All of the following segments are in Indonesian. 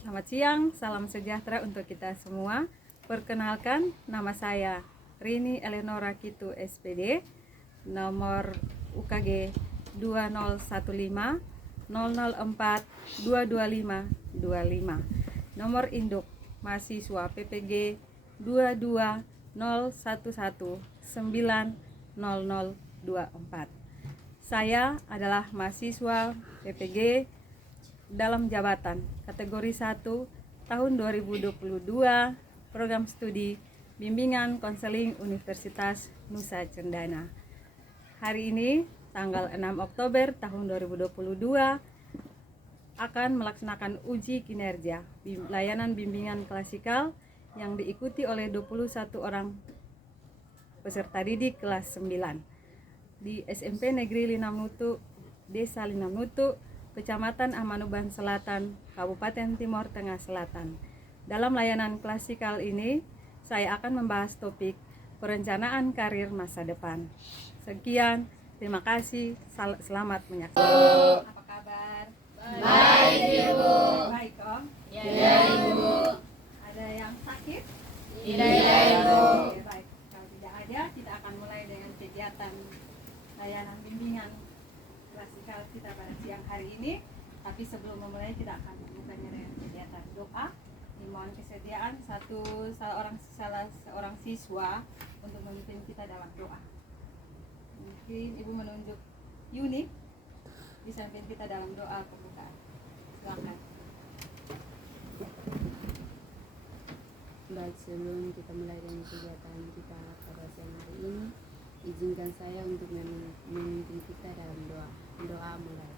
Selamat siang, salam sejahtera untuk kita semua. Perkenalkan, nama saya Rini Eleonora Kitu SPD, nomor UKG 2015 004 22525, nomor induk mahasiswa PPG 22011900024. Saya adalah mahasiswa PPG dalam jabatan kategori 1 tahun 2022, program studi bimbingan konseling Universitas Nusa Cendana. Hari ini tanggal 6 Oktober tahun 2022 akan melaksanakan uji kinerja layanan bimbingan klasikal yang diikuti oleh 21 orang peserta didik kelas 9 di SMP Negeri Linamnutu, Desa Linamnutu, Kecamatan Amanuban Selatan, Kabupaten Timor Tengah Selatan. Dalam layanan klasikal ini, saya akan membahas topik perencanaan karir masa depan. Sekian, terima kasih, selamat menyaksikan. Apa kabar? Baik, Ibu. Baik, Om. Ya, Ibu. Ada yang sakit? Tidak, ya, Ibu. Oke, baik. Kalau tidak ada, kita akan mulai dengan kegiatan layanan bimbingan klasikal kita pada siang hari ini. Tapi sebelum memulai, kita akan membukanya dengan kegiatan doa. Dimohon kesediaan seorang siswa untuk memimpin kita dalam doa. Mungkin Ibu menunjuk Yuni bisa memimpin kita dalam doa pembukaan. Silakan. Baik, sebelum kita mulai dengan kegiatan kita pada siang hari ini, izinkan saya untuk memimpin kita dalam doa. Doa mulai.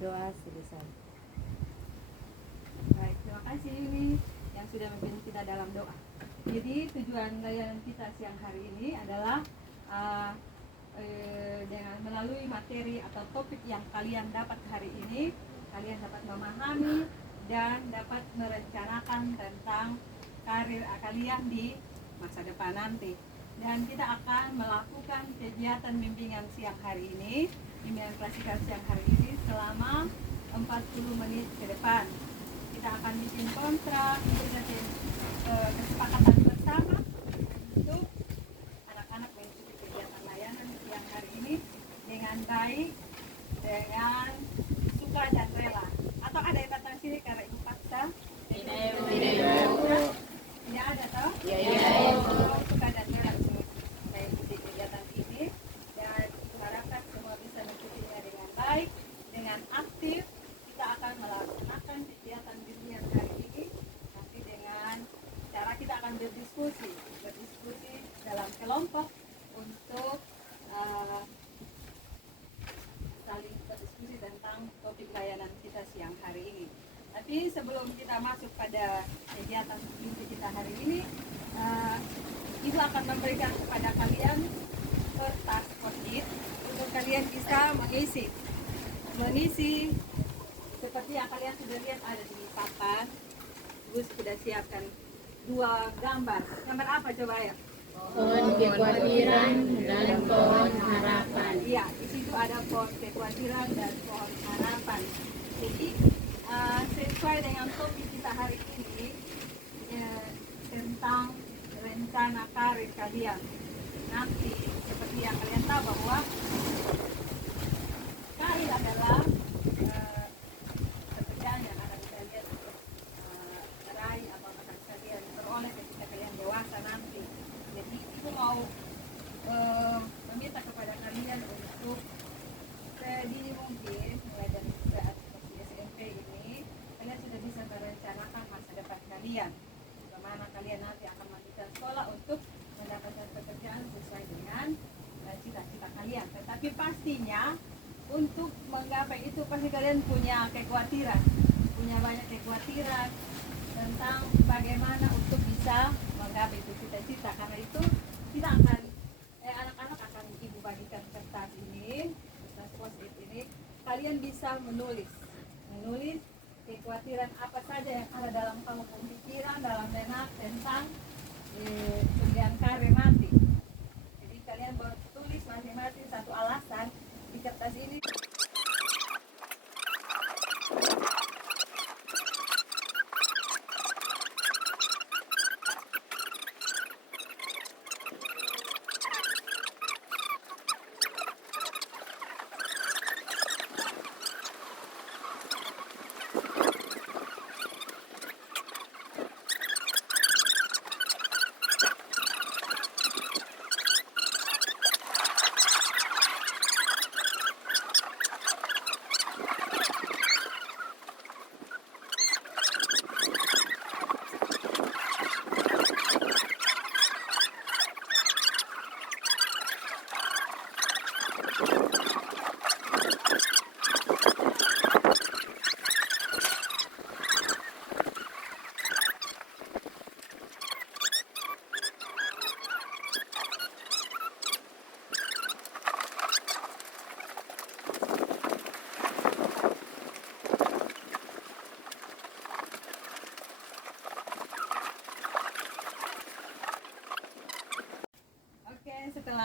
Doa selesai. Baik, terima kasih Yuni yang sudah memimpin kita dalam doa. Jadi tujuan layanan kita siang hari ini adalah dengan melalui materi atau topik yang kalian dapat hari ini, kalian dapat memahami dan dapat merencanakan tentang karir kalian di masa depan nanti. Dan kita akan melakukan kegiatan bimbingan siang hari ini, bimbingan klasikal siang hari ini selama 40 menit ke depan. Kita akan bikin kontrak, bikin kesepakatan bersama untuk anak-anak mengikuti kegiatan layanan siang hari ini dengan baik, dengan suka dan rela. Atau ada yang datang sini karena ibu paksa? Tidak, Ibu. Tidak ada toh? Ya, Ibu. Suka dan rela mengikuti kegiatan ini, dan diharapkan semua bisa mengikutinya dengan baik, dengan aktif. Kita akan melaksanakan kegiatan bimbingan hari ini nanti dengan cara kita akan berdiskusi dalam kelompok untuk saling berdiskusi tentang topik layanan kita siang hari ini. Tapi sebelum kita masuk pada kegiatan inti kita hari ini, Ibu akan memberikan kepada kalian kertas post-it untuk kalian bisa mengisi seperti yang kalian sudah lihat ada di papan. Ibu sudah siapkan 2 gambar. Gambar apa coba ya? Pohon kekhawatiran dan pohon harapan. Iya, di situ ada pohon kekhawatiran dan pohon harapan. Jadi sesuai dengan topik kita hari ini tentang rencana karir kalian. Nanti seperti yang kalian tahu bahwa karir adalah pekerjaan yang akan kalian raih atau akan kalian peroleh ketika kalian dewasa nanti. Jadi Ibu mau meminta kepada kalian untuk sedini mungkin, mulai dari saat seperti SMP ini, kalian sudah bisa merencanakan masa depan kalian, bagaimana kalian nanti akan melanjutkan sekolah untuk mendapatkan pekerjaan sesuai dengan cita-cita kalian. Tetapi pastinya untuk menggapai itu pasti kalian punya kekhawatiran, punya banyak kekhawatiran tentang bagaimana untuk bisa menggapai itu cita-cita. Karena itu kita akan anak-anak akan Ibu bagikan kertas ini, kertas post-it ini. Kalian bisa menulis kekhawatiran apa saja yang ada dalam kamu pemikiran, dalam benak tentang pilihan karir nanti. Jadi kalian tulis masing-masing satu alasan di kertas ini.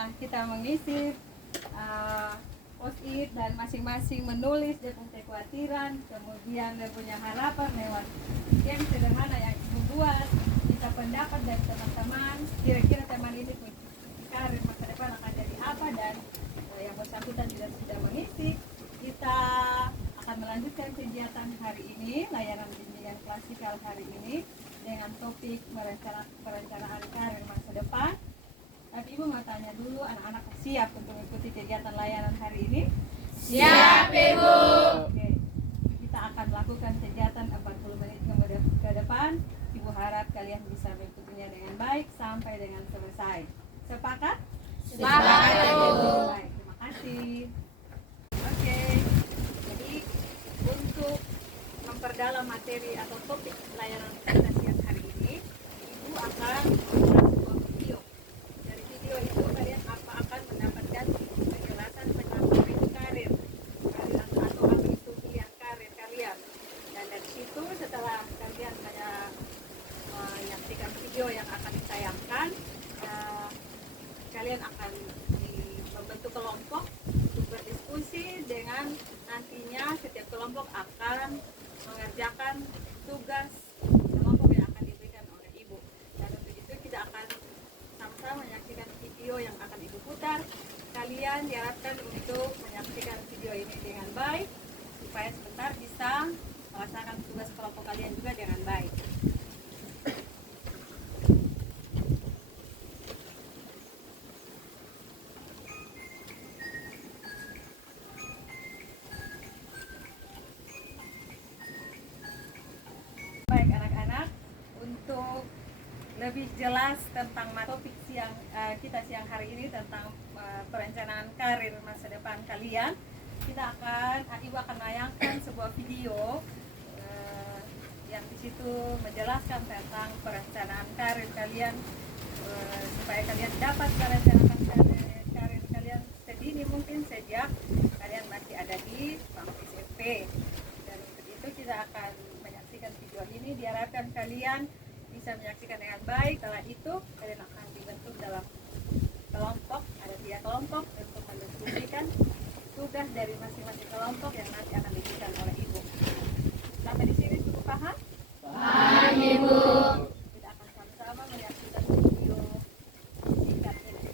setelah kita mengisi post-it dan masing-masing menulis dia punya kekhawatiran, kemudian dia punya harapan lewat yang sederhana yang ibu buat, kita pendapat dari teman-teman, kira-kira teman ini punya karir masa depan akan jadi apa, dan yang bersangkutan juga sudah mengisi. Kita akan melanjutkan kegiatan hari ini, layanan bimbingan klasikal hari ini dengan topik perencanaan karir masa depan. Tapi ibu mau tanya dulu, anak-anak siap untuk mengikuti kegiatan layanan hari ini? Siap, Ibu. Oke, kita akan melakukan kegiatan 40 menit ke depan. Ibu harap kalian bisa mengikutinya dengan baik sampai dengan selesai. Sepakat? Sepakat, Ibu. Baik, terima kasih. Oke, jadi untuk memperdalam materi atau topik layanan kita siang hari ini, Ibu akan membuat sebuah video. Dari video itu kalian akan mendapatkan penjelasan tentang apa itu karir atau apa itu pilihan karir kalian. Dan dari situ setelah kalian menyaksikan video yang akan ditayangkan, kalian akan membentuk kelompok untuk berdiskusi dengan nantinya setiap kelompok akan mengerjakan tugas kelompok yang akan diberikan oleh ibu. Dan untuk itu kita akan sama-sama menyaksikan video yang akan ibu putar. Kalian diharapkan untuk menyaksikan video ini dengan baik supaya sebentar bisa melaksanakan tugas kelompok kalian juga dengan baik. Baik anak-anak, untuk lebih jelas tentang topik kita siang hari ini tentang perencanaan karir masa depan kalian, ibu akan menayangkan sebuah video yang di situ menjelaskan tentang perencanaan karir kalian, supaya kalian dapat merencanakan karir kalian sedini mungkin sejak kalian masih ada di bangku SMP. Dan untuk itu kita akan menyaksikan video ini, diharapkan kalian bisa menyaksikan dengan baik. Setelah itu kalian akan dibentuk dalam kelompok, ada 3 kelompok untuk mendiskusikan tugas dari masing-masing kelompok yang nanti akan diberikan oleh ibu. Sampai di sini cukup paham? Paham, Ibu. Kita akan sama-sama menyaksikan video singkat ini.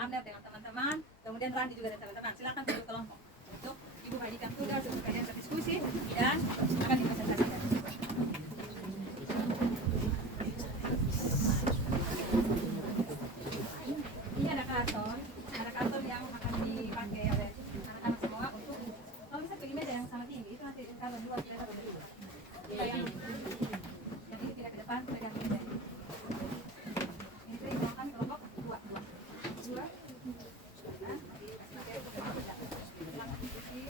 Amner dengan teman-teman, kemudian Randi juga dan teman-teman. Silakan duduk kelompok untuk Ibu bagikan tugas untuk kalian berdiskusi dan akan dipresentasikan. Ini ada karton yang akan dipakai oleh anak-anak semua untuk kalau bisa pilih meja yang sama tinggi itu nanti kalau dua kita berdua. Jadi tidak ke depan, pegang meja. Ini kita gunakan kelompok dua. Nah, pakai silakan diskusi.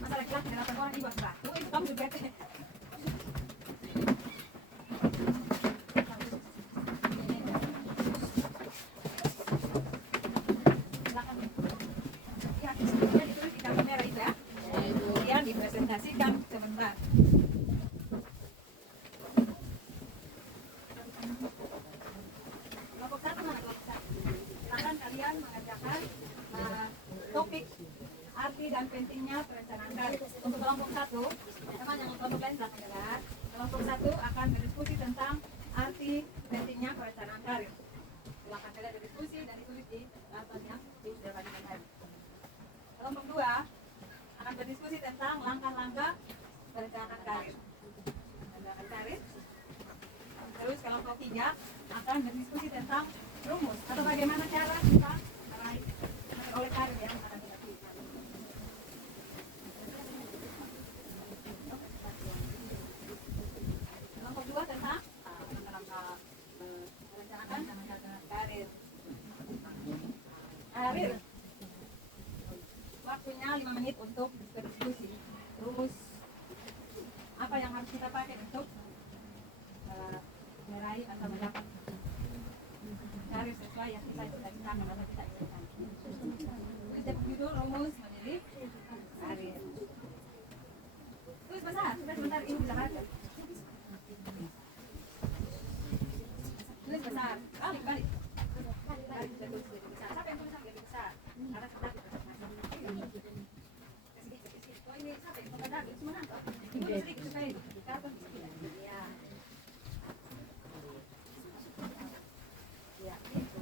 Masa laki-laki dan 8 orang di bawah 100 itu kamu juga. Silakan. Ya, kemudian ditulis di kartu merah itu ya. Kemudian dipresentasikan sebentar. Kelompok satu mana kelompok satu? Silakan kalian mengerjakan topik arti dan pentingnya perencanaan karir. Untuk kelompok satu, teman yang kelompok lain silakan dengar. Kelompok satu akan berdiskusi tentang arti pentingnya perencanaan karir. Silakan kalian berdiskusi dan ditulis di karton yang sudah bagikan tadi. Kelompok dua akan berdiskusi tentang langkah-langkah perencanaan karir. Perencanaan karir. Terus kelompok tiga akan berdiskusi tentang rumus atau bagaimana cara kita meraih oleh karir yang akan kita pilih. Kelompok dua tentang langkah-langkah merencanakan dan merencanakan karir. Karir. Waktunya 5 menit untuk berdiskusi. Rumus apa yang harus kita pakai untuk meraih atau mendapat karir sesuai yang kita cita-citakan atau kita inginkan. Tulis judul rumus memilih karir. Tulis besar, sebentar ini bisa baca. Tulis besar, balik. Balik bisa tulis jadi besar. Siapa yang tulis jadi besar? Karena kita sedikit. Oh ini siapa yang tulis tadi? Semua nangkep. Ini sedikit supaya karton sedikit. Ya. Ya, itu.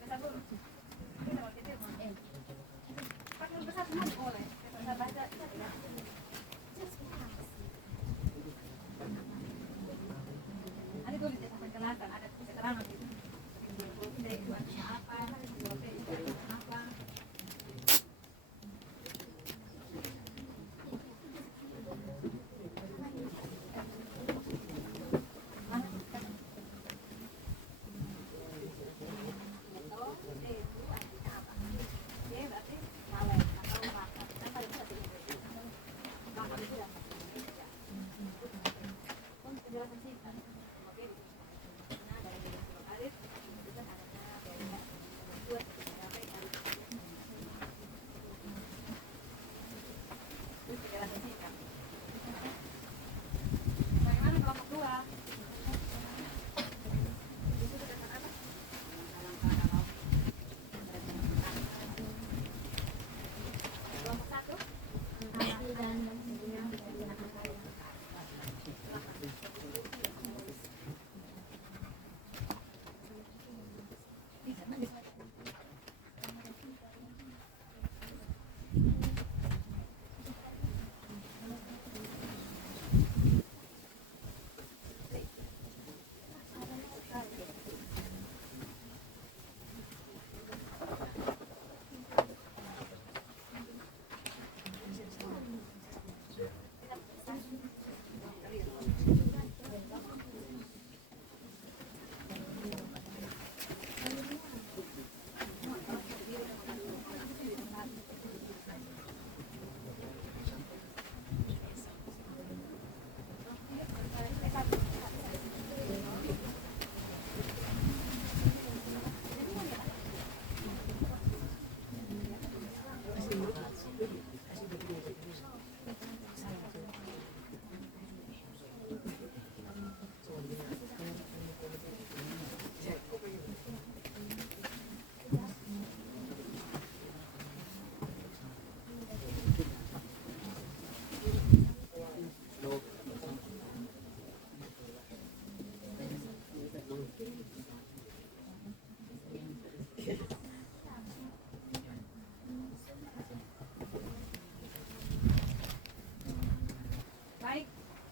Besar dulu. Ini kalau kecil mau. Pakai besar semua boleh. Kita baca ya. Ada tulis di penjelasan, ada keterangan gitu. Itu artinya apa? Itu apa? Bagaimana kelompok dua? Itu tentang apa? Kelompok satu? Arti dan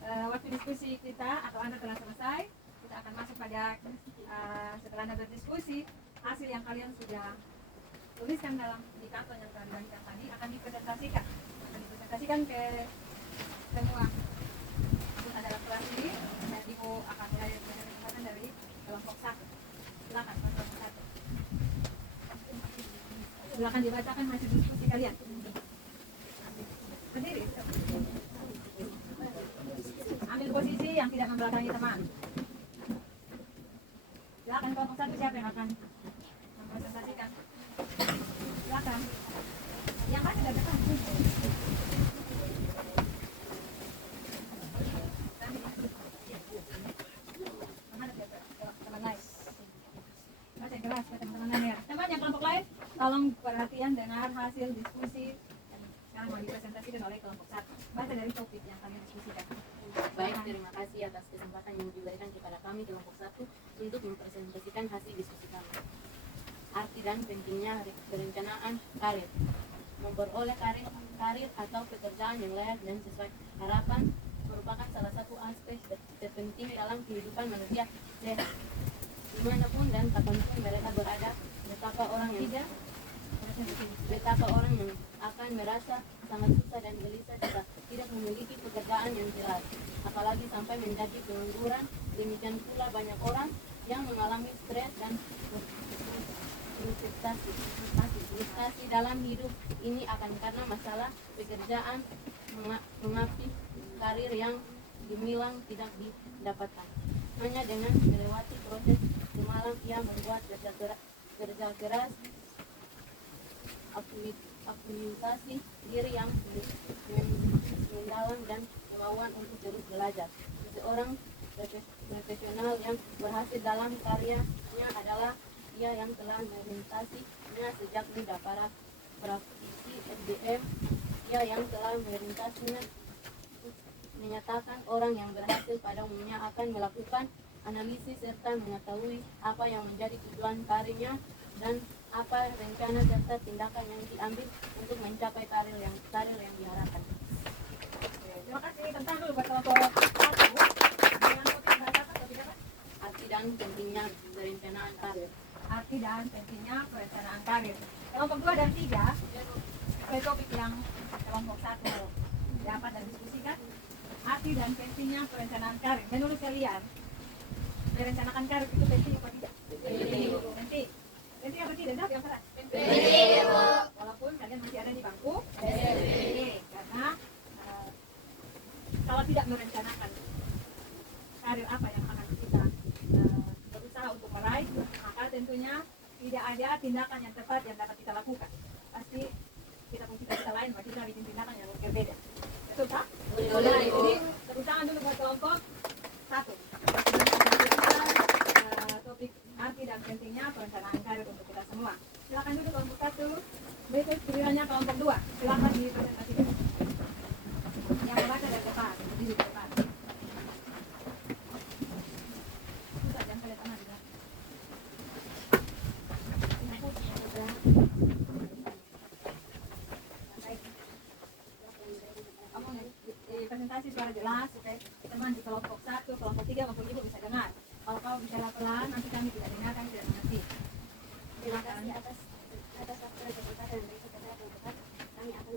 waktu diskusi kita atau Anda telah selesai, kita akan masuk pada setelah Anda berdiskusi, hasil yang kalian sudah tuliskan dalam indikator yang telah dibagikan tadi akan dipresentasikan ke semua anggota dalam kelas ini, dan Ibu akan mulai dengan kesempatan dari kelompok 1. Silakan kelompok 1. Silakan dibacakan hasil diskusi kalian. Berdiri. Ambil posisi yang tidak membelakangi teman. Silakan kelompok 1, siapa yang akan mempresentasikan? Silakan. Yang mana dari depan? Teman lain. Baca keras ke teman-teman ya. Teman yang kelompok lain, tolong perhatian dengar hasil diskusi yang sekarang mau dipresentasikan oleh kelompok 1. Baca dari topik yang kalian diskusikan. Baik, terima kasih atas kesempatan yang diberikan kepada kami kelompok 1 untuk mempresentasikan hasil diskusi kami. Arti dan pentingnya perencanaan karir. Memperoleh karir atau pekerjaan yang layak dan sesuai harapan merupakan salah satu aspek terpenting dalam kehidupan manusia sehat. Dimanapun dan kapanpun mereka berada, betapa orang yang akan merasa sangat susah dan gelisah jika tidak memiliki pekerjaan yang jelas, apalagi sampai menjadi pengangguran. Demikian pula banyak orang yang mengalami stres dan frustasi dalam hidup ini akan karena masalah pekerjaan, mengaktif karir yang gemilang tidak didapatkan. Hanya dengan melewati proses semalam ia membuat kerja keras, aktualisasi diri yang mendalam dan kemauan untuk terus belajar. Seorang profesional yang berhasil dalam karyanya adalah ia yang telah merintasinya sejak muda. Para praktisi SDM, ia yang telah merintasinya menyatakan orang yang berhasil pada umumnya akan melakukan analisis serta mengetahui apa yang menjadi tujuan karirnya dan apa rencana serta tindakan yang diambil untuk mencapai karir yang diharapkan. Terima kasih. Tentang dulu buat kelompok 1 dengan topik bahasa apa? Topik apa? Arti dan pentingnya perencanaan karir. Arti dan pentingnya perencanaan karir. Kelompok 2 dan 3, topik yang kelompok 1 dapat dan diskusikan. Arti dan pentingnya perencanaan karir. Menurut kalian, merencanakan karir itu penting atau tidak? Penting. Penting apa tidak? Jawab yang keras. Penting, Bu. Walaupun kalian masih ada di bangku SD, karena kalau tidak merencanakan karir apa yang akan kita berusaha untuk meraih, maka tentunya tidak ada tindakan yang tepat yang dapat kita lakukan. Pasti kita punya cita-cita lain, maka kita bikin tindakan yang berbeda. Betul tak? Betul. Jadi tepuk tangan dulu buat kelompok 1. Topik arti dan pentingnya perencanaan karir untuk kita semua. Silakan dulu kelompok 1. Berikut gilirannya kelompok 2. Silakan dipresentasikan. Yang membaca dari depan, berdiri di depan. Susah, jangan kalian tangan juga. Kamu presentasi suara jelas supaya teman di kelompok 1, kelompok 3 maupun ibu bisa dengar. Kalau kau bicara pelan, nanti kami tidak dengar, kami tidak mengerti. Terima kasih atas waktu dan kesempatan yang diberikan kepada kelompok. Kami akan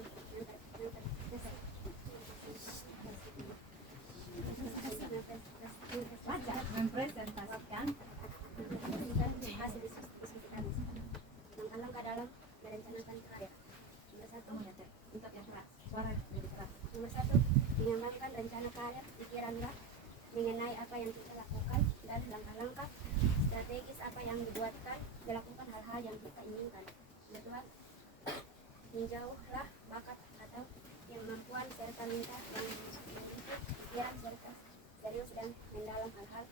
mempresentasikan hasil diskusi kami. Langkah-langkah dalam merencanakan karir. Nomor 1, ucap yang keras, suara lebih keras. Nomor 1, mengembangkan rencana karir pikiranlah mengenai apa yang kita lakukan dan langkah-langkah strategis apa yang dibuatkan melakukan hal-hal yang kita inginkan. Kedua, tinjaulah bakat atau kemampuan serta minta yang memiliki pikiran serta serius dan mendalam hal-hal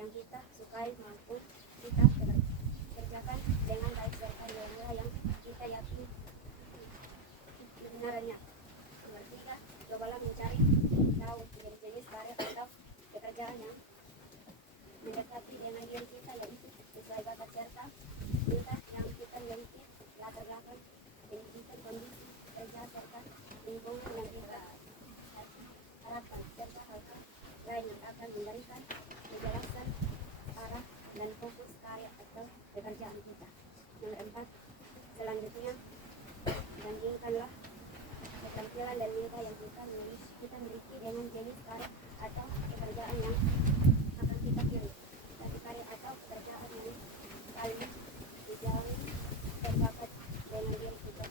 yang kita sukai maupun kita kerjakan dengan baik serta nilai yang kita yakini kebenarannya. Nomor 3, cobalah mencari tahu jenis karir atau pekerjaan yang mendekati dengan diri kita, yaitu sesuai bakat serta minat yang kita miliki, latar belakang pendidikan, kondisi kerja serta lingkungan yang kita harapkan, serta hal-hal akan memberikan kejelasan arah dan fokus karya atau pekerjaan kita. Nomor 4, selanjutnya bandingkanlah keterampilan dan minta yang kita miliki dengan jenis karya atau pekerjaan yang akan kita pilih. Tapi karya atau pekerjaan yang paling dijauhi terbakat dengan diri kita.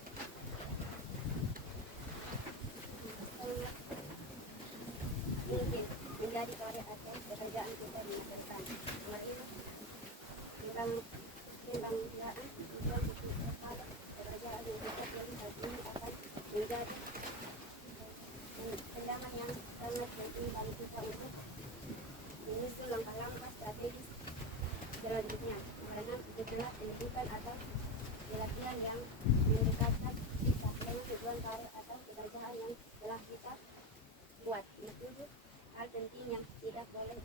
Mungkin menjadi karya atau pekerjaan kita di masa depan. Nomor 5, timbang-timbang kepada pekerjaan yang kita pilih saat ini akan menjadi pendaman yang sangat penting bagi kita untuk menyusun langkah-langkah strategis selanjutnya. Nomor 6, ikutlah pendidikan atau pelatihan yang mendekatkan kita dengan tujuan karya atau pekerjaan yang telah kita buat. Nomor 7, hal penting yang tidak boleh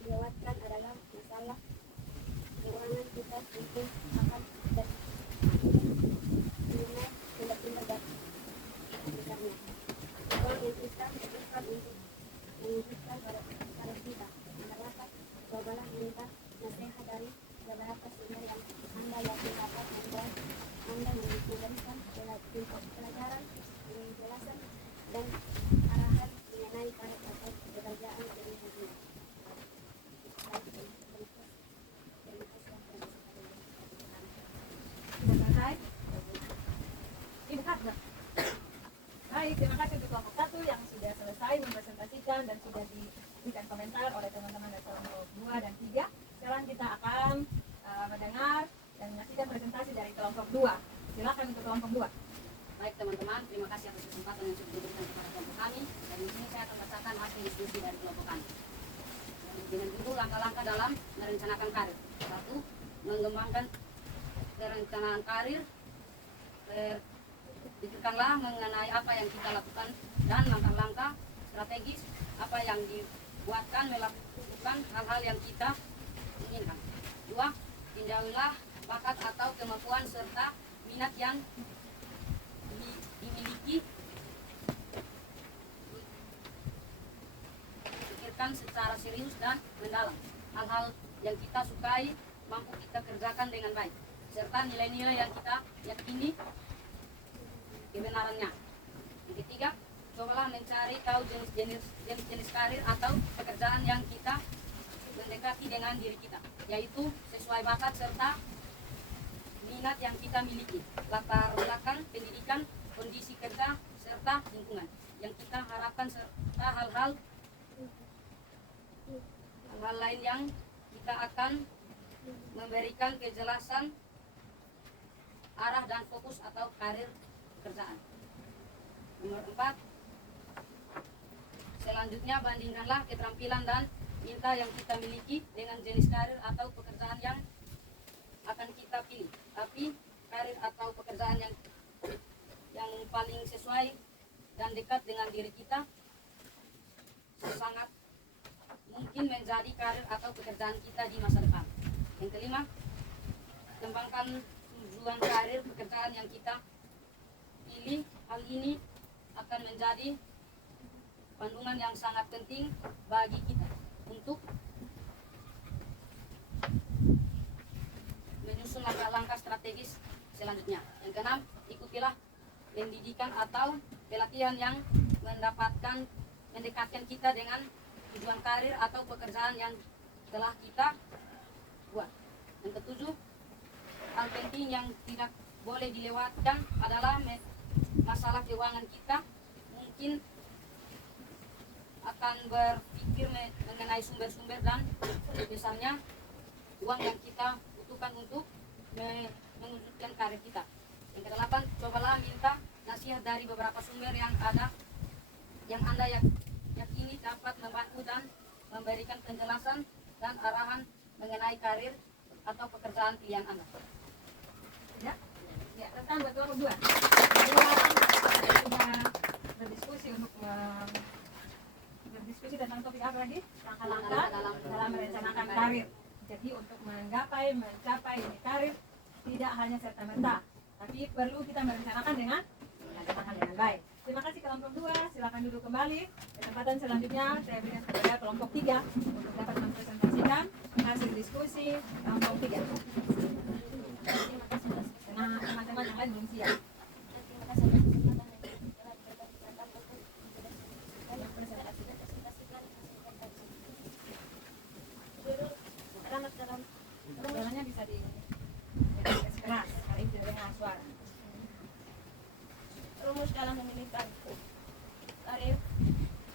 dilewatkan adalah masalah keuangan kita mungkin akan mengenai tindak-tindak besarnya. Uang yang kita butuhkan untuk mewujudkan pada kita. Nomor 8, cobalah minta nasihat dari beberapa sumber yang Anda yakin dapat membuat Anda memberikan pelajaran, penjelasan, dan arahan mengenai karya atau pekerjaan berikutnya. Sudah selesai? Ibu Kak, baik, terima kasih untuk kelompok 1 yang sudah selesai mempresentasikan dan sudah diberikan komentar oleh teman-teman dari kelompok 2 dan 3. Sekarang kita akan mendengar dan menyaksikan presentasi dari kelompok 2. Silakan untuk kelompok 2. Baik teman-teman, terima kasih atas kesempatan yang sudah diberikan kepada kelompok kami. Dan di sini saya akan membacakan hasil diskusi dari kelompok kami. Dengan judul langkah-langkah dalam merencanakan karir. 1. Mengembangkan perencanaan karir. Pikirkanlah mengenai apa yang kita lakukan dan langkah-langkah strategis apa yang dibuatkan melakukan hal-hal yang kita inginkan. 2. Tindakilah bakat atau kemampuan serta minat yang dimiliki. Pikirkan secara serius dan mendalam hal-hal yang kita sukai mampu kita kerjakan dengan baik, serta nilai-nilai yang kita yakini kebenarannya. Yang ketiga, cobalah mencari tahu jenis karir atau pekerjaan yang kita mendekati dengan diri kita, yaitu sesuai bakat serta minat yang kita miliki, latar belakang pendidikan, kondisi kerja, serta lingkungan yang kita harapkan, serta hal-hal lain yang kita akan memberikan kejelasan arah dan fokus atau karir pekerjaan. Nomor 4, selanjutnya bandingkanlah keterampilan dan minta yang kita miliki dengan jenis karir atau pekerjaan yang akan kita pilih. Tapi karir atau pekerjaan yang paling sesuai dan dekat dengan diri kita sangat mungkin menjadi karir atau pekerjaan kita di masa depan. Yang kelima, kembangkan tujuan karir pekerjaan yang kita pilih. Hal ini akan menjadi panduan yang sangat penting bagi kita untuk menyusun langkah-langkah strategis selanjutnya. Yang keenam, ikutilah pendidikan atau pelatihan yang mendekatkan kita dengan tujuan karir atau pekerjaan yang telah kita buat. Yang ketujuh, hal penting yang tidak boleh dilewatkan adalah masalah keuangan kita. Mungkin akan berpikir mengenai sumber-sumber dan besarnya uang yang kita butuhkan untuk mewujudkan karir kita. Yang kedelapan, cobalah minta nasihat dari beberapa sumber yang ada yang Anda yakini dapat membantu dan memberikan penjelasan dan arahan mengenai karir atau pekerjaan pilihan Anda. Ya, tentang buat kelompok 2. Sudah berdiskusi untuk berdiskusi tentang topik apa lagi? Langkah-langkah dalam merencanakan karir. Jadi untuk mencapai karir tidak hanya serta-merta, tapi perlu kita merencanakan dengan baik. terima kasih kelompok 2. Silakan duduk kembali. Kesempatan selanjutnya saya berikan kepada kelompok 3 untuk dapat mempresentasikan hasil diskusi kelompok 3. Nah, teman-teman yang lain belum siap. Terima kasih atas kesempatan yang telah diperkenalkan untuk mempresentasikan hasil kajian. Judul alamat dalam Suaranya bisa di keras, karena itu dengan suara. rumus dalam memilih karir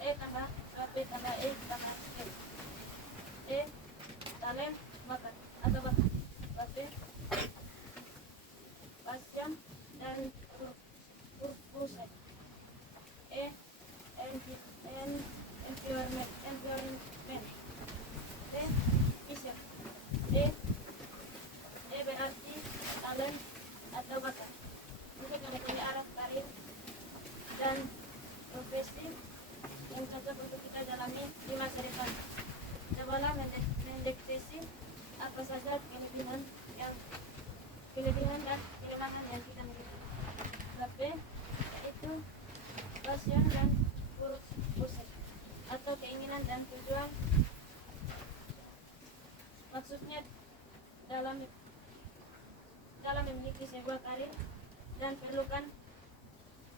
E tambah B tambah E tambah M. E talent bakat atau bakat B passion dan purpose. E environment D vision. D berarti talent atau bakat untuk mengetahui arah karir dan profesi yang cocok untuk kita dalami di masa depan. Cobalah mendeteksi apa saja kelebihan dan kelemahan yang kita miliki. B itu passion dan purpose atau keinginan dan tujuan. Maksudnya dalam memiliki sebuah karir dan perlukan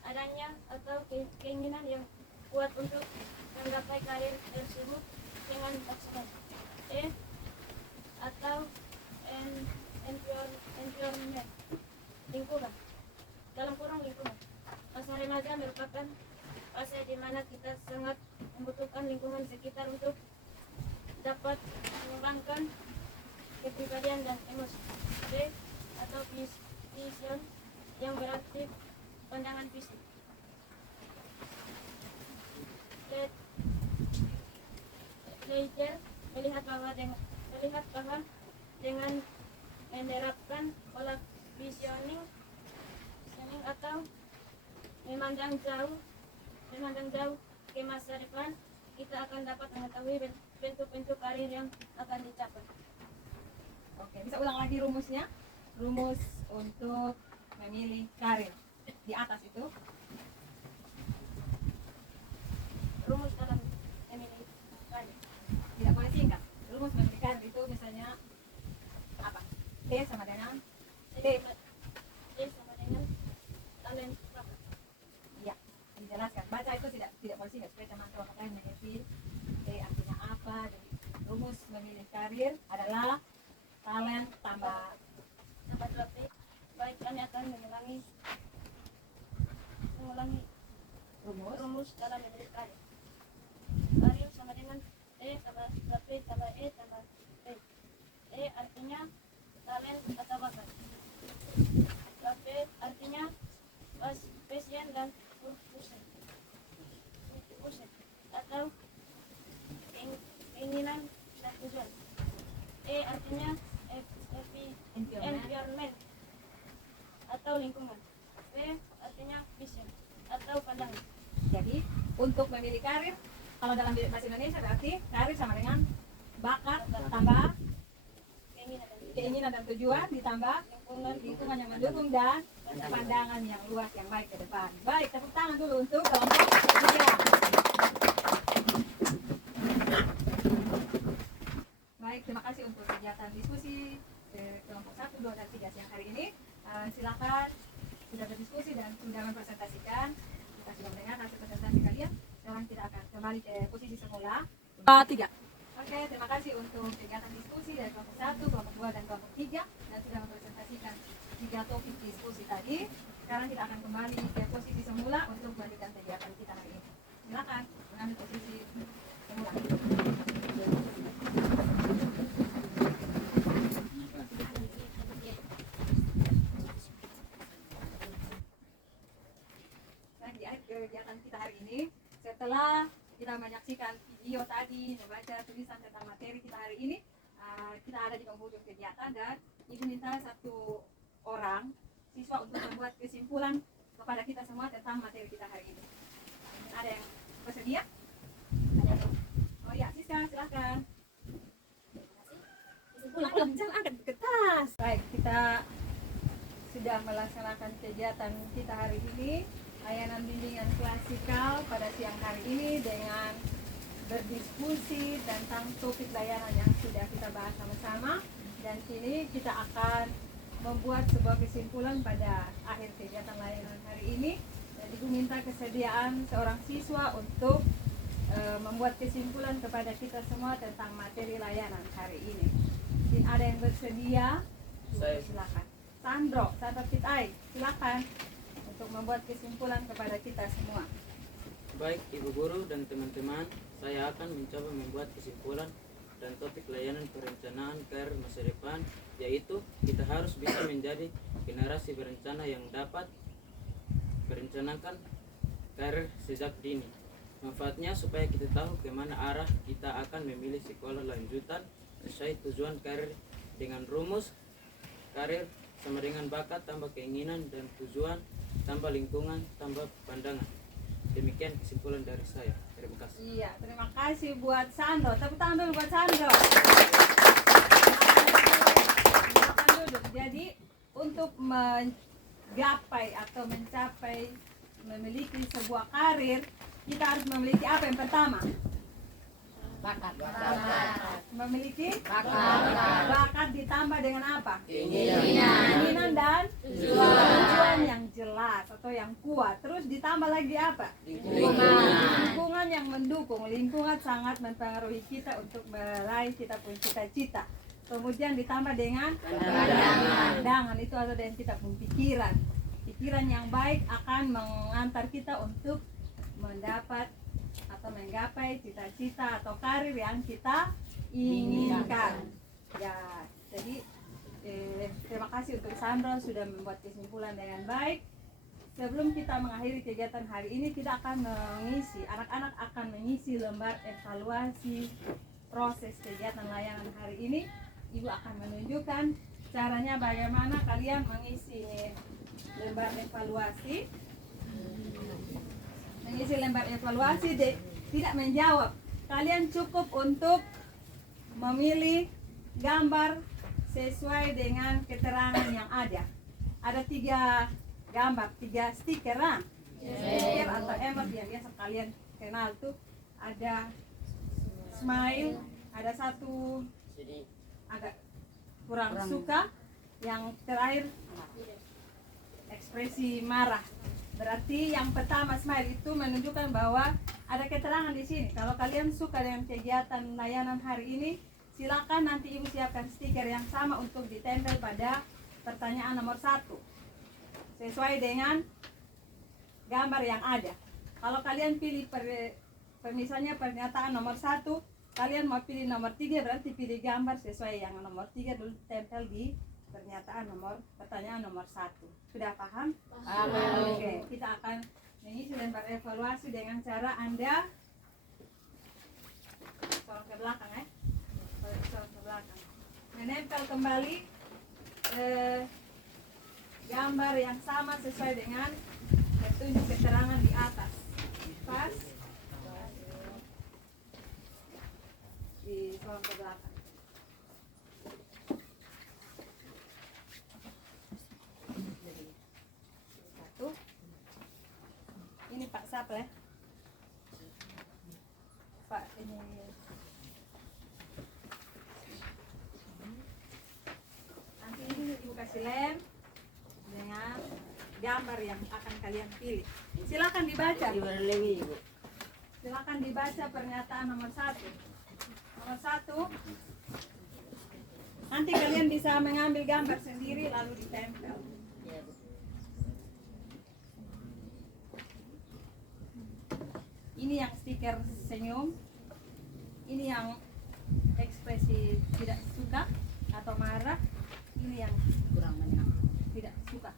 adanya atau keinginan yang kuat untuk menggapai karir tersebut dengan maksimal. E atau environment, lingkungan. Dalam kurung lingkungan. Masa remaja merupakan fase di mana kita sangat membutuhkan lingkungan sekitar untuk dapat mengembangkan kepribadian dan emosi. B atau vision yang berarti pandangan fisik. Leisure melihat bahwa dengan menerapkan pola visioning atau memandang jauh ke masa depan, kita akan dapat mengetahui bentuk-bentuk karir yang akan dicapai. Oke, bisa ulang lagi rumusnya? Rumus untuk memilih karir di atas itu. Rumus dalam memilih karir. Tidak boleh singkat. Rumus memilih karir itu misalnya apa? T sama dengan T sama dengan talent bakat. ya, dijelaskan. Baca itu tidak boleh singkat supaya teman-teman lain mengerti T artinya apa. Jadi rumus memilih karir adalah talent tambah Nomor 2, baik kami akan mengulangi rumus dalam memilih karir. Karir sama dengan E tambah B tambah E tambah B. E artinya talent atau bakat. B artinya passion dan purpose atau keinginan dan tujuan. E artinya environment atau lingkungan. B artinya vision atau pandangan. Jadi untuk memilih karir, kalau dalam bahasa Indonesia berarti karir sama dengan bakat tambah keinginan dan tujuan ditambah lingkungan yang mendukung dan pandangan yang luas yang baik ke depan. Baik, tepuk tangan dulu untuk kelompok 3. Baik, terima kasih untuk kegiatan diskusi kelompok 1, 2, dan 3 siang hari ini. Silakan sudah berdiskusi dan sudah mempresentasikan. Kita sudah mendengar hasil presentasi kalian. Sekarang kita akan kembali ke posisi semula. 3. Oke, terima kasih untuk kegiatan diskusi dari kelompok 1, kelompok 2, dan kelompok 3 dan sudah mempresentasikan 3 topik diskusi tadi. Sekarang kita akan kembali ke posisi semula untuk melanjutkan kegiatan kita hari ini. Silakan mengambil posisi semula. Kegiatan kita hari ini, setelah kita menyaksikan video tadi, membaca tulisan tentang materi kita hari ini, kita ada di penghujung kegiatan dan ibu minta 1 orang siswa untuk membuat kesimpulan kepada kita semua tentang materi kita hari ini. Ada yang bersedia? Ada. Oh ya, Siska, silakan. Kesimpulan, jangan angkat ke kertas. Baik, kita sudah melaksanakan kegiatan kita hari ini. layanan bimbingan klasikal pada siang hari ini dengan berdiskusi tentang topik layanan yang sudah kita bahas sama-sama, dan kini kita akan membuat sebuah kesimpulan pada akhir kegiatan layanan hari ini. Dan Ibu minta kesediaan seorang siswa untuk membuat kesimpulan kepada kita semua tentang materi layanan hari ini. Mungkin ada yang bersedia? Saya. Silakan. Sandro Kitai, silakan untuk membuat kesimpulan kepada kita semua. Baik Ibu Guru dan teman-teman, saya akan mencoba membuat kesimpulan dan topik layanan perencanaan karir masa depan, yaitu kita harus bisa menjadi generasi berencana yang dapat merencanakan karir sejak dini. Manfaatnya supaya kita tahu kemana arah kita akan memilih sekolah lanjutan sesuai tujuan karir dengan rumus karir sama dengan bakat tambah keinginan dan tujuan tambah lingkungan tambah pandangan. Demikian kesimpulan dari saya. Terima kasih. Iya, terima kasih buat Sandro. Tepuk tangan dulu buat Sandro. Silakan duduk. Jadi untuk menggapai atau mencapai memiliki sebuah karir, kita harus memiliki apa yang pertama? Bakat. Memiliki Bakat. bakat ditambah dengan apa? Keinginan. Keinginan dan Tujuan. tujuan yang jelas atau yang kuat. Terus ditambah lagi apa? Lingkungan yang mendukung. Lingkungan sangat mempengaruhi kita untuk meraih kita punya cita-cita. Kemudian ditambah dengan pandangan. Itu ada dengan kita punya pikiran. Pikiran yang baik akan mengantar kita untuk mendapat atau menggapai cita-cita atau karir yang kita inginkan. Ya, jadi terima kasih untuk Sandro sudah membuat kesimpulan dengan baik. Sebelum kita mengakhiri kegiatan hari ini, kita akan anak-anak akan mengisi lembar evaluasi proses kegiatan layanan hari ini. Ibu akan menunjukkan caranya bagaimana kalian mengisi lembar evaluasi. Tidak menjawab. Kalian cukup untuk memilih gambar sesuai dengan keterangan yang ada. Ada 3 gambar, 3 stiker, stiker atau emot yang biasa kalian kenal tuh. Ada smile, ada satu agak kurang suka, yang terakhir ekspresi marah. Berarti yang pertama smile itu menunjukkan bahwa ada keterangan di sini. Kalau kalian suka dengan kegiatan layanan hari ini, silakan nanti Ibu siapkan stiker yang sama untuk ditempel pada pertanyaan nomor 1 sesuai dengan gambar yang ada. Kalau kalian pilih misalnya pernyataan nomor 1, kalian mau pilih nomor 3, berarti pilih gambar sesuai yang nomor 3 dulu tempel di pertanyaan nomor 1. Sudah paham? Oke, kita akan mengisi lembar evaluasi dengan cara Anda sorong ke belakang, sorong ke belakang. Menempel kembali gambar yang sama sesuai dengan petunjuk keterangan di atas. Pas di sorong ke belakang. Ini Pak siapa ya? Pak ini. Nanti ini Ibu kasih lem dengan gambar yang akan kalian pilih. Silakan dibaca. Silakan dibaca pernyataan nomor 1. Nomor 1. Nanti kalian bisa mengambil gambar sendiri lalu ditempel. Ini yang stiker senyum, ini yang ekspresi tidak suka atau marah, ini yang kurang menyenangkan, tidak suka.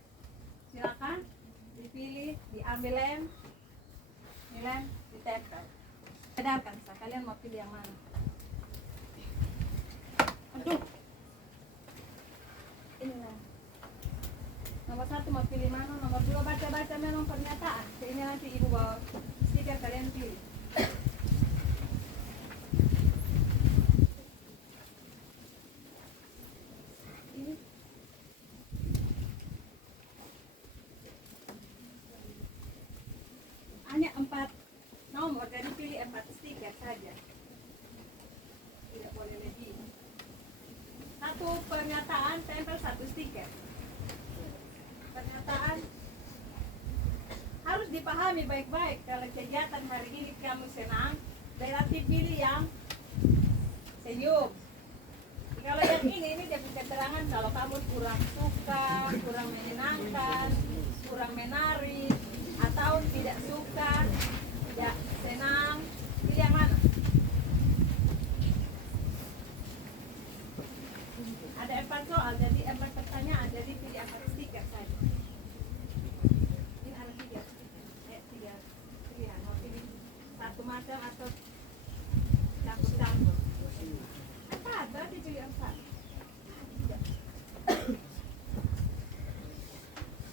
Silakan dipilih, diambil lem, ditempel. Bedarkan, kalian mau pilih yang mana? Aduh, ini lah. Nomor 1 mau pilih mana? Nomor 2 baca memang pernyataan. Ini nanti Ibu bawa stiker, kalian pilih. Ini. Waktu pernyataan tempel satu stiker. Pernyataan harus dipahami baik-baik. Kalau kegiatan hari ini kamu senang, berarti pilih yang senyum. Kalau yang ini dia keterangan kalau kamu kurang suka, kurang menyenangkan, kurang menarik, atau tidak suka, tidak senang, pilih yang mana? Ada 4 soal, jadi 4 pertanyaan, jadi pilih 4 stiker saja. Ini ada 3 pilihan, mau pilih satu macam atau campur-campur. Ada dipilih 4.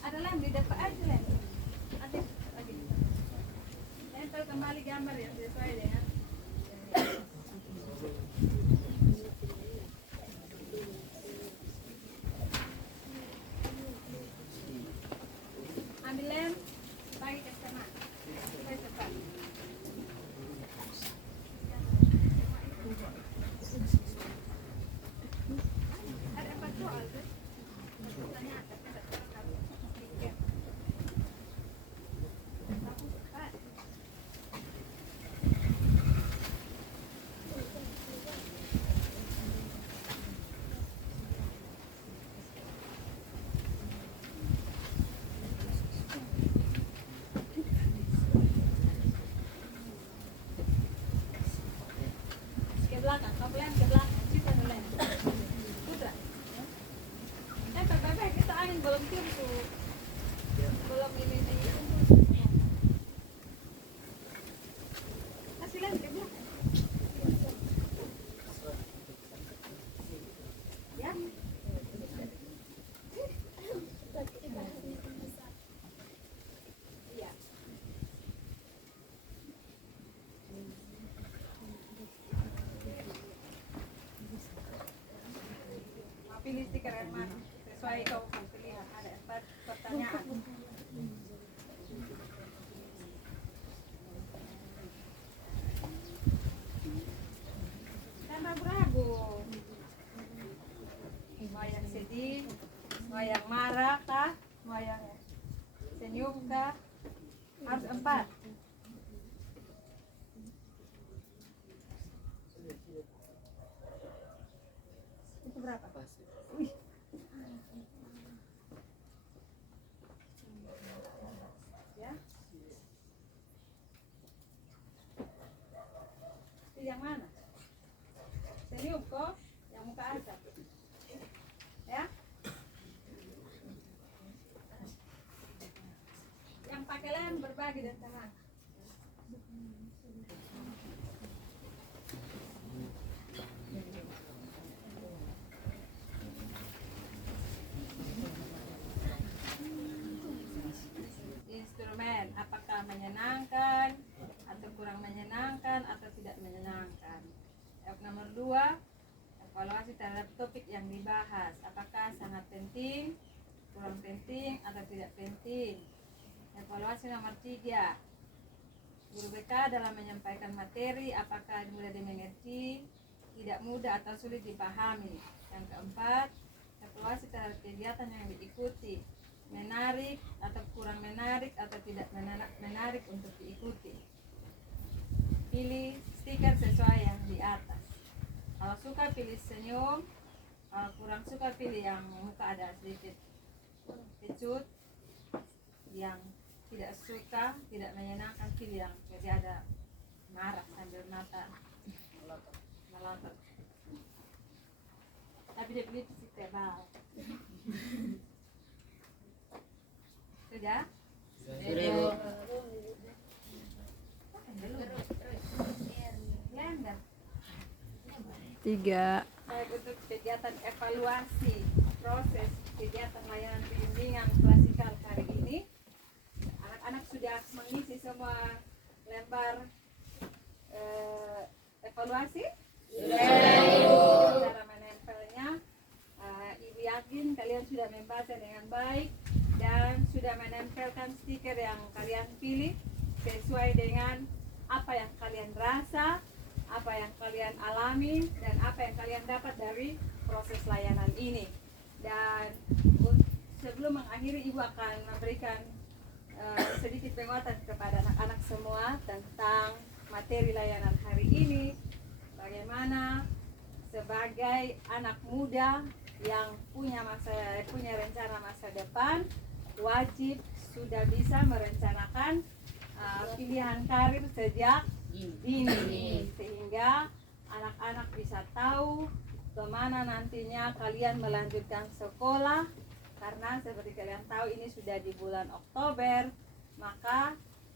Ada lem di depan aja lem. Nanti lagi. Tempel kembali gambar yang sesuai dengan. Ambil lem, bagi ke teman. Supaya cepat. Ada 4 soal tuh. Pertanyaan, tapi harus stiker. Aku cepat. Ke belakang, kau lem ke belakang, kita lem. Putra. Baik-baik, kita angin belum tiru. Belum ini di. Kasih lem ke belakang. Ya. Iya. Mau pilih stiker yang mana? Sesuai kau pilihan. Ada 4 pertanyaan. Dan ragu-ragu. Mau yang sedih, mau yang marah kah, mau yang senyum kah? Harus 4. Itu berapa? Wih. Ya. Pilih yang mana? Senyum kok, yang muka asap. Ya. Yang pakai lem berbagi dan tangan. Instrumen, apakah menyenangkan atau kurang menyenangkan atau tidak menyenangkan. Nomor 2, evaluasi terhadap topik yang dibahas, apakah sangat penting, kurang penting atau tidak penting. Evaluasi nomor 3, guru BK dalam menyampaikan materi, apakah mudah dimengerti, tidak mudah atau sulit dipahami. Yang keempat, evaluasi terhadap kegiatan yang diikuti, menarik atau kurang menarik atau tidak menarik untuk diikuti. Pilih stiker sesuai yang di atas. Kalau suka pilih senyum, kalau kurang suka pilih yang muka ada sedikit kecut. Yang tidak suka, tidak menyenangkan pilih yang jadi ada marah sambil mata melotot. Tapi dia pilih si tebal. Sudah? Blender. 3. Baik, untuk kegiatan evaluasi proses kegiatan layanan bimbingan klasikal hari ini, anak-anak sudah mengisi semua lembar evaluasi. Cara menempelnya, Ibu yakin kalian sudah membaca dengan baik dan sudah menempelkan stiker yang kalian pilih sesuai dengan apa yang kalian rasa, apa yang kalian alami, dan apa yang kalian dapat dari proses layanan ini. Dan sebelum mengakhiri, Ibu akan memberikan sedikit penguatan kepada anak-anak semua tentang materi layanan hari ini. Bagaimana sebagai anak muda yang punya rencana masa depan, wajib sudah bisa merencanakan pilihan karir sejak dini, sehingga anak-anak bisa tahu kemana nantinya kalian melanjutkan sekolah. Karena seperti kalian tahu ini sudah di bulan Oktober, maka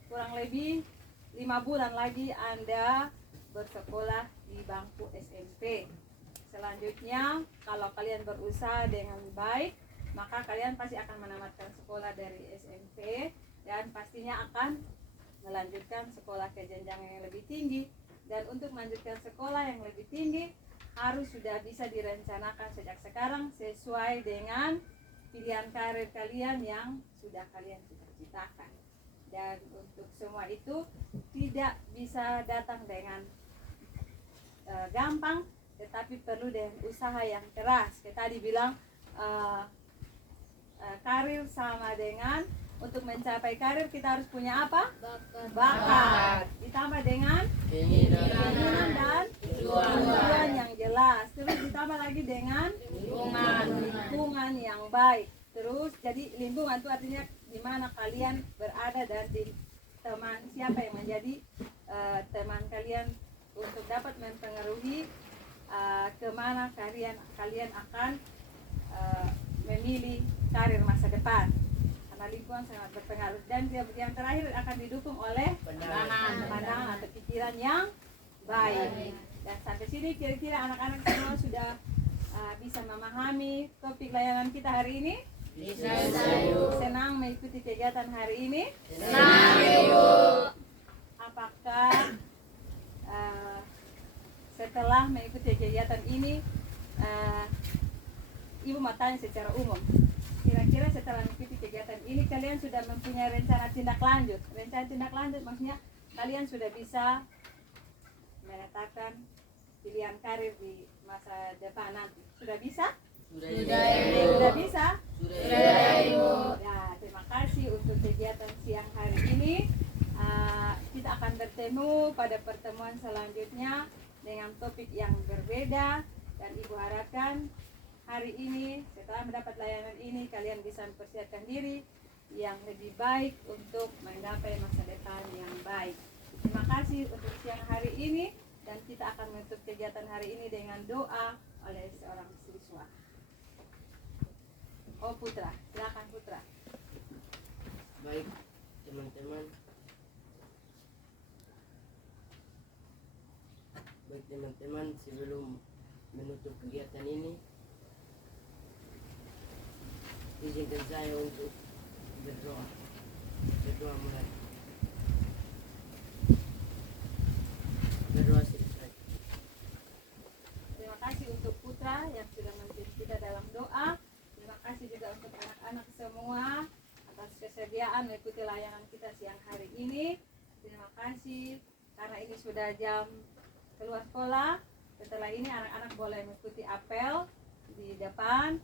kurang lebih 5 bulan lagi Anda bersekolah di bangku SMP. Selanjutnya, kalau kalian berusaha dengan baik, maka kalian pasti akan menamatkan sekolah dari SMP dan pastinya akan melanjutkan sekolah ke jenjang yang lebih tinggi. Dan untuk melanjutkan sekolah yang lebih tinggi harus sudah bisa direncanakan sejak sekarang sesuai dengan pilihan karir kalian yang sudah kalian cita-citakan. Dan untuk semua itu tidak bisa datang dengan gampang, tetapi perlu dengan usaha yang keras. Kita tadi bilang karir sama dengan, untuk mencapai karir kita harus punya apa? Bakat. Ditambah dengan keinginan dan tujuan yang jelas. Terus ditambah lagi dengan lingkungan yang baik. Terus jadi lingkungan itu artinya di mana kalian berada dan di teman siapa yang menjadi teman kalian untuk dapat mempengaruhi kemana kalian akan memilih karir masa depan. Karena lingkungan sangat berpengaruh, dan yang terakhir akan didukung oleh pandangan atau pikiran yang baik. Dan sampai sini kira-kira anak-anak semua sudah bisa memahami topik layanan kita hari ini. Senang mengikuti kegiatan hari ini. Apakah setelah mengikuti kegiatan ini Ibu mau tanya secara umum, kira-kira setelah mengikuti kegiatan ini kalian sudah mempunyai rencana tindak lanjut? Rencana tindak lanjut maksudnya kalian sudah bisa menetapkan pilihan karir di masa depan nanti. Sudah bisa? Sudah bisa? Ya, terima kasih untuk kegiatan siang hari ini. Kita akan bertemu pada pertemuan selanjutnya dengan topik yang berbeda, dan Ibu harapkan hari ini setelah mendapat layanan ini kalian bisa mempersiapkan diri yang lebih baik untuk menggapai masa depan yang baik. Terima kasih untuk siang hari ini, dan kita akan menutup kegiatan hari ini dengan doa oleh seorang siswa. Oh Putra, silakan Putra. Baik teman-teman, sebelum menutup kegiatan ini, izinkan saya untuk berdoa mulai. Berdoa selesai. Terima kasih untuk Putra yang sudah memimpin kita dalam doa. Terima kasih juga untuk anak-anak semua atas kesediaan mengikuti layanan kita siang hari ini. Terima kasih karena ini sudah jam keluar sekolah. Setelah ini anak-anak boleh mengikuti apel di depan.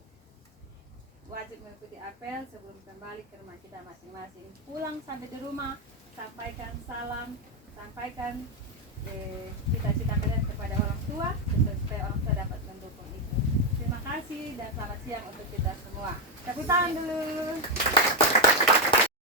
Wajib mengikuti apel sebelum kembali ke rumah kita masing-masing. Pulang sampai di rumah, sampaikan salam, sampaikan cita-cita kalian kepada orang tua supaya orang tua dapat mendukung itu. Terima kasih dan selamat siang untuk kita semua. Tepuk tangan dulu.